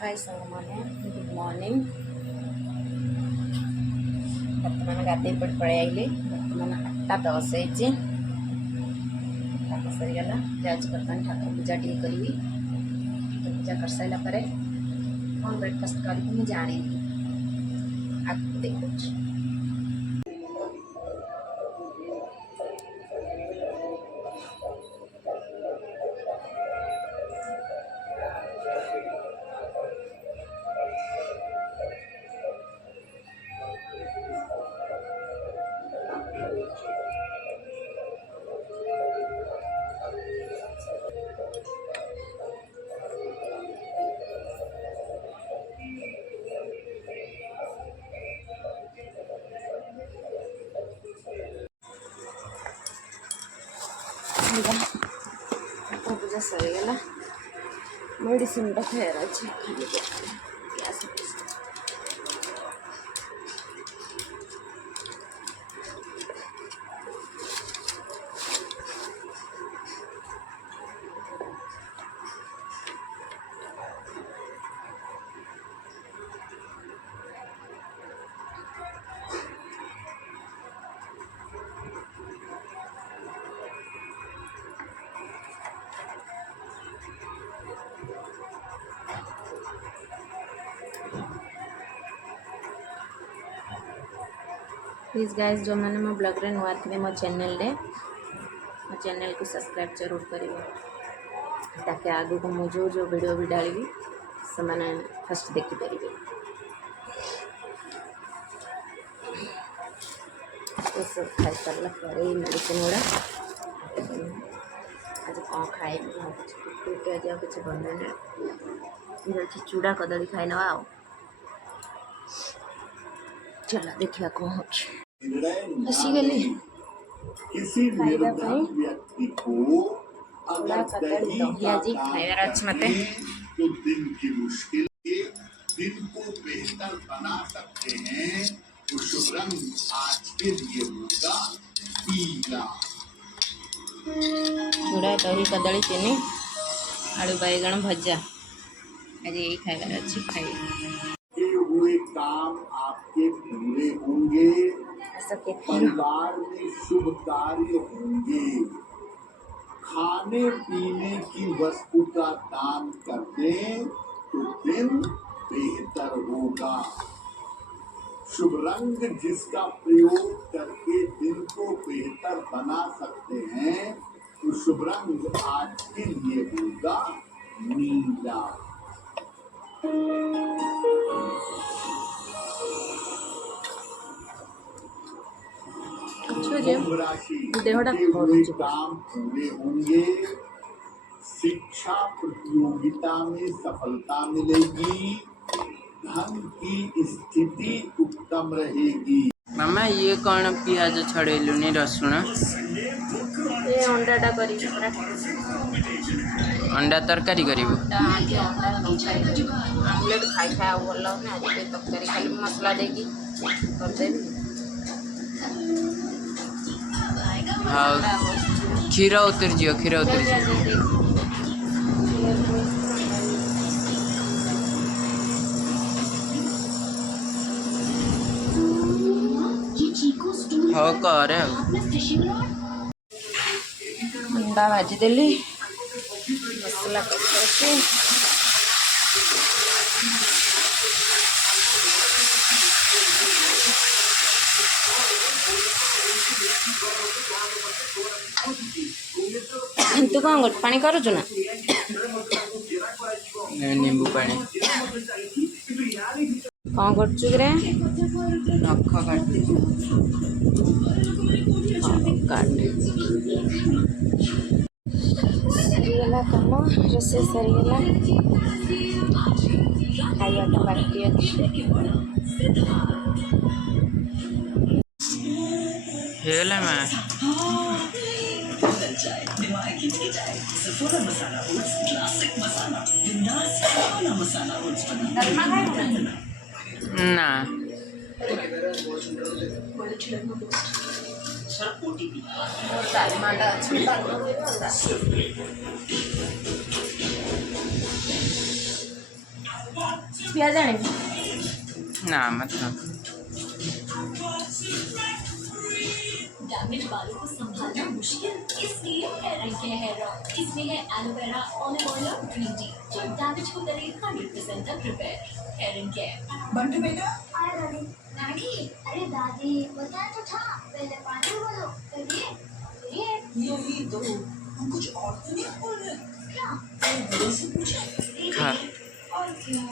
हाय सामान good morning बर्तमान गाधे पड़ पड़े आइले बर्तमान 8:10 काम सरीगला जाऊँ बर्तमान ठाकुर पूजा टी करी ठाकुर पूजा कर सारा पर कौन ब्रेकफास्ट करी मुझे जानी आपको देखो ठाकुर पूजा सरीगला मेडिसिन खाइर अच्छे गैस प्लीज गाइज जो मैंने मो ब्लॉग रे नुआ थे मो चैनल को सब्सक्राइब जरूर करेंगे ताकि आगू को मुझे जो वीडियो भी डाली से मैंने फर्स्ट देखिपर तो सब खाई सारा पर मेडिसिन गुड़ा आज कौन खाए पेट आज किसी बनने चूड़ा कदली खाई ना आओ चला देखिए कौन हसी गली खाइबा दही खाइबार अच्छे मत दिन की मुश्किल दिन को बेहतर बना सकते हैं। वो शुभ रंग आज के लिए होगा पीला। चूड़ा दही कदली चीनी आलू बैगन भजा आज यही खाइबार अच्छी खाइए हुए काम आपके पूरे होंगे, परिवार में शुभ कार्य होंगे, खाने पीने की वस्तु का दान कर दें तो दिन बेहतर होगा। शुभ रंग जिसका प्रयोग करके दिन को बेहतर बना सकते हैं तो शुभ रंग आज के लिए होगा नीला। देहटा काम पूरे होंगे, शिक्षा प्रतियोगिता में सफलता मिलेगी, धन की स्थिति उत्तम रहेगी। मामा ये कौन प्याज छड़ेलु नहीं रसुण ये अंडाटा करी अंडा तरकारी करिबु आमलेट खाई खाई भल लगुनि आज तरकारी खाली मसला देगी करदेवी हाँ क्षीर उतर जियो हाँ कर अंडा भाजीदेली मसला कषि तू कौन कर पानी करुचु ना नींबू पानी कौन करचु रे नख सरीगला कम रोसे सरीगला खाइबाटा बाकी अच्छे हेला मैं ना पियाज आने ना मतलब डैमेज बालों को संभालना मुश्किल, इसलिए hair and care hair oil. इसमें है एलोवेरा, ऑलिव ऑयल और ग्रीन टी जो डैमेज को करे 100% तक repair. Hair and care. Bantu बेटा हाय दादी। दादी, अरे दादी बताया तो था पहले पानी बोलो, करिए यही तो हम कुछ और तो नहीं बोल रहे क्या? बड़े से पूछे हाँ और क्या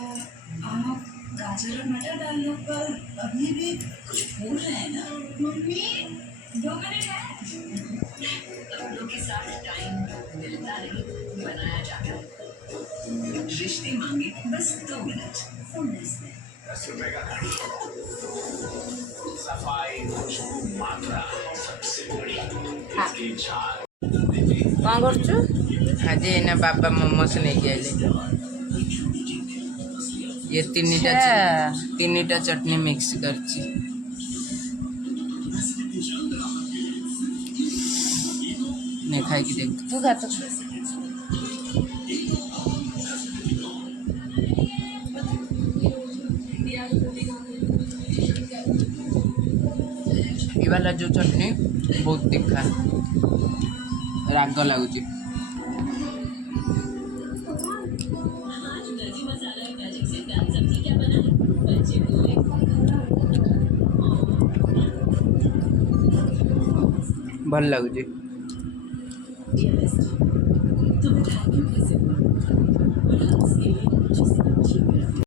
आप गाजर और मटर डालने पर अभी भी कुछ भूल रहे हैं ना मम्मी 2 मिनट है। अपनों के साथ टाइम मिलता नहीं, बनाया जाता है। रिश्ते मांगे बस 2 मिनट। फुलनेस में 10 रुपए का सफाई खुशबू मात्रा सबसे बड़ी इसकी छाल कौन करछु आज एना बाबा मोमोस नहीं किया ये तीनटा चटनी मिक्स करची ने खाई की देख तू खा तो ये वाला जो चटनी बहुत तीखा राग लगुच भल लगुच तुम्हें थैंक यू कैसे बोलूं?